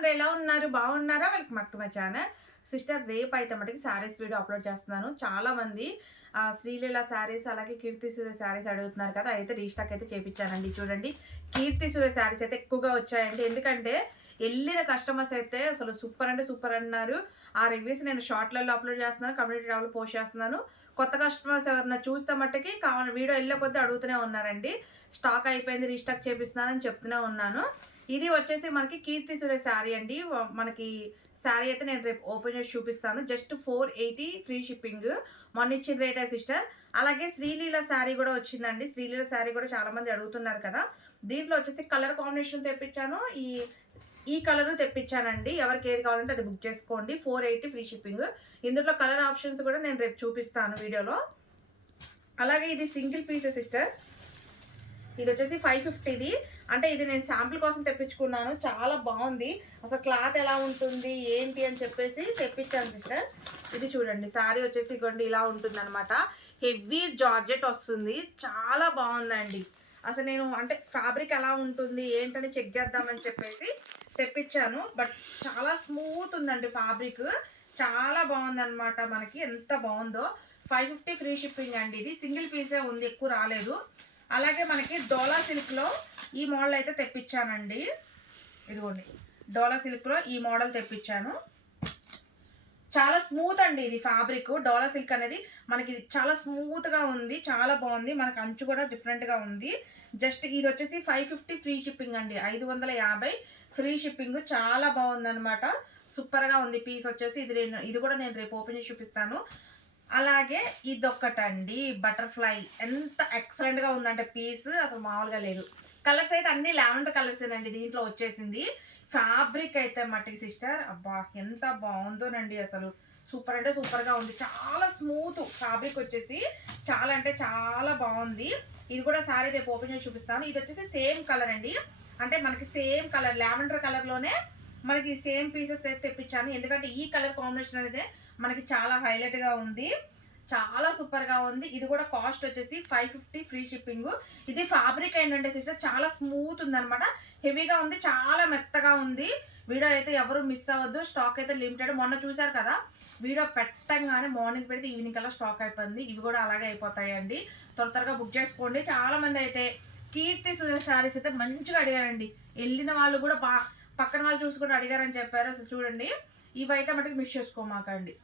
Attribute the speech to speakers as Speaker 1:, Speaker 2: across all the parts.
Speaker 1: అందరూ ఎలా ఉన్నారు? బాగున్నారా? Welcome back to my channel. Sister రేపు అయితే మటుకి శారీస్ వీడియో అప్లోడ్ చేస్తున్నాను. చాలా మంది ఆ, శ్రీలీల శారీస్ అలాగే కీర్తి సూర్య శారీస్ అడుగుతున్నారు కదా అయితే రీస్టాక్ అయితే చేపించానండి. చూడండి కీర్తి సూర్య శారీస్ అయితే ఎక్కువగా వచ్చాయండి. ఎందుకంటే వెళ్ళిన కస్టమర్స్ అయితే అసలు సూపర్ అంటే సూపర్ అన్నారు. ఆ రివ్యూస్ నేను షార్ట్లలో అప్లోడ్ చేస్తున్నాను కమ్యూనిటీ టాబ్లో పోస్ట్ చేస్తున్నాను. కొత్త కస్టమర్స్ ఎవరైనా చూస్తే మట్టుకి కావాలి వీడియో వెళ్ళే కొద్దీ అడుగుతూనే ఉన్నారండి. స్టాక్ అయిపోయింది రీస్టాక్ చేపిస్తున్నానని చెప్తూనే ఉన్నాను. ఇది వచ్చేసి మనకి కీర్తి సురే శారీ అండి. మనకి శారీ అయితే నేను రేపు ఓపెన్ చేసి చూపిస్తాను. Just four eighty free shipping మొన్న ఇచ్చిన రేట్ సిస్టర్ అలాగే శ్రీలీల శారీ కూడా వచ్చిందండి. శ్రీలీల శారీ కూడా చాలామంది అడుగుతున్నారు కదా. దీంట్లో వచ్చేసి కలర్ కాంబినేషన్ తెప్పించాను. ఈ ఈ కలర్ తెప్పించానండి. ఎవరికి ఏది కావాలంటే అది బుక్ చేసుకోండి. Four eighty free shipping. ఇందులో కలర్ ఆప్షన్స్ కూడా నేను రేపు చూపిస్తాను వీడియోలో. అలాగే ఇది సింగిల్ పీస్ సిస్టర్. ఇది వచ్చేసి ఫైవ్ ఫిఫ్టీది అంటే ఇది నేను శాంపుల్ కోసం తెప్పించుకున్నాను. చాలా బాగుంది. అసలు క్లాత్ ఎలా ఉంటుంది ఏంటి అని చెప్పేసి తెప్పించాను సిస్టర్. ఇది చూడండి. శారీ వచ్చేసి ఇగోండి ఇలా ఉంటుంది అనమాట హెవీ జార్జెట్ వస్తుంది. చాలా బాగుందండి. అసలు నేను అంటే ఫ్యాబ్రిక్ ఎలా ఉంటుంది ఏంటని చెక్ చేద్దామని చెప్పేసి తెప్పించాను బట్ చాలా స్మూత్ ఉందండి ఫ్యాబ్రిక్. చాలా బాగుందన్నమాట మనకి ఎంత బాగుందో. ఫైవ్ ఫిఫ్టీ ఫ్రీ షిప్పింగ్ అండి ఇది. సింగిల్ పీసే ఉంది ఎక్కువ రాలేదు. అలాగే మనకి డోలా సిల్క్లో ఈ మోడల్ అయితే తెప్పించానండి. ఇదిగోండి డోలా సిల్క్లో ఈ మోడల్ తెప్పించాను. చాలా స్మూత్ అండి ఇది ఫ్యాబ్రిక్ డోలా సిల్క్ అనేది మనకి ఇది చాలా స్మూత్గా ఉంది చాలా బాగుంది. మనకి అంచు కూడా డిఫరెంట్గా ఉంది. జస్ట్ ఇది వచ్చేసి ఫైవ్ ఫిఫ్టీ ఫ్రీ షిప్పింగ్ అండి. ఐదు వందల యాభై ఫ్రీ షిప్పింగ్ చాలా బాగుందనమాట సూపర్గా ఉంది పీస్ వచ్చేసి. ఇది నేను ఇది కూడా నేను రేపు ఓపెన్ చేసి చూపిస్తాను. అలాగే ఇదొక్కటండి బటర్ఫ్లై ఎంత ఎక్సలెంట్గా ఉందంటే పీస్ అసలు మామూలుగా లేదు. కలర్స్ అయితే అన్ని లావెండర్ కలర్స్ అండి దీంట్లో వచ్చేసింది. ఫ్యాబ్రిక్ అయితే మట్టికి సిస్టర్. అబ్బా ఎంత బాగుందోనండి అసలు. సూపర్ అంటే సూపర్గా ఉంది. చాలా స్మూత్ ఫ్యాబ్రిక్ వచ్చేసి. చాలా అంటే చాలా బాగుంది. ఇది కూడా సారీ రేపు ఓపెన్ చేసి చూపిస్తాను. ఇది వచ్చేసి సేమ్ కలర్ అండి. అంటే మనకి సేమ్ కలర్ లావెండర్ కలర్లోనే మనకి సేమ్ పీసెస్ తెప్పించాను. ఎందుకంటే ఈ కలర్ కాంబినేషన్ అనేది మనకి చాలా హైలైట్గా ఉంది. చాలా సూపర్గా ఉంది. ఇది కూడా కాస్ట్ వచ్చేసి ఫైవ్ ఫిఫ్టీ ఫ్రీ షిప్పింగ్ ఇది ఫ్యాబ్రిక్ ఏంటంటే సిస్టర్ చాలా స్మూత్ ఉంది అనమాట హెవీగా ఉంది చాలా మెత్తగా ఉంది. వీడియో అయితే ఎవరు మిస్ అవ్వద్దు. స్టాక్ అయితే లిమిటెడ్ మొన్న చూసారు కదా వీడియో పెట్టంగానే మార్నింగ్ పెడితే ఈవినింగ్ కల్లా స్టాక్ అయిపోయింది. ఇవి కూడా అలాగే అయిపోతాయండి. త్వర త్వరగా బుక్ చేసుకోండి. చాలా మంది అయితే కీర్తి సురేష్ శారీస్ అయితే మంచిగా అడిగారండి. వెళ్ళిన వాళ్ళు కూడా పక్కన వాళ్ళు చూసి కూడా అడిగారని చెప్పారు. అసలు చూడండి. ఇవైతే మటుకు మిస్ చేసుకోమాకండి.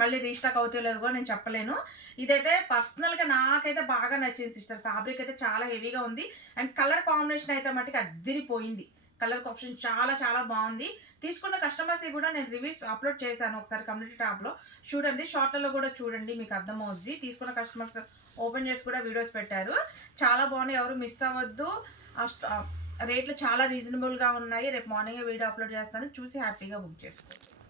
Speaker 1: మళ్ళీ రీస్టాక్ అవుతలేదు కూడా నేను చెప్పలేను. ఇదైతే పర్సనల్గా నాకైతే బాగా నచ్చింది సిస్టర్ ఫ్యాబ్రిక్ అయితే చాలా హెవీగా ఉంది. అండ్ కలర్ కాంబినేషన్ అయితే మట్టుకు అద్దరిపోయింది కలర్ ఆప్షన్ చాలా చాలా బాగుంది. తీసుకున్న కస్టమర్స్ కూడా నేను రివ్యూస్ అప్లోడ్ చేశాను ఒకసారి కమ్యూనిటీ ట్యాబ్లో చూడండి షార్ట్లలో కూడా చూడండి మీకు అర్థమవుద్ది. తీసుకున్న కస్టమర్స్ ఓపెన్ చేసి కూడా వీడియోస్ పెట్టారు. చాలా బాగున్నాయి. ఎవరు మిస్ అవ్వద్దు. రేట్లు చాలా రీజనబుల్గా ఉన్నాయి. రేపు మార్నింగ్ వీడియో అప్లోడ్ చేస్తాను. చూసి హ్యాపీగా బుక్ చేసుకోవచ్చు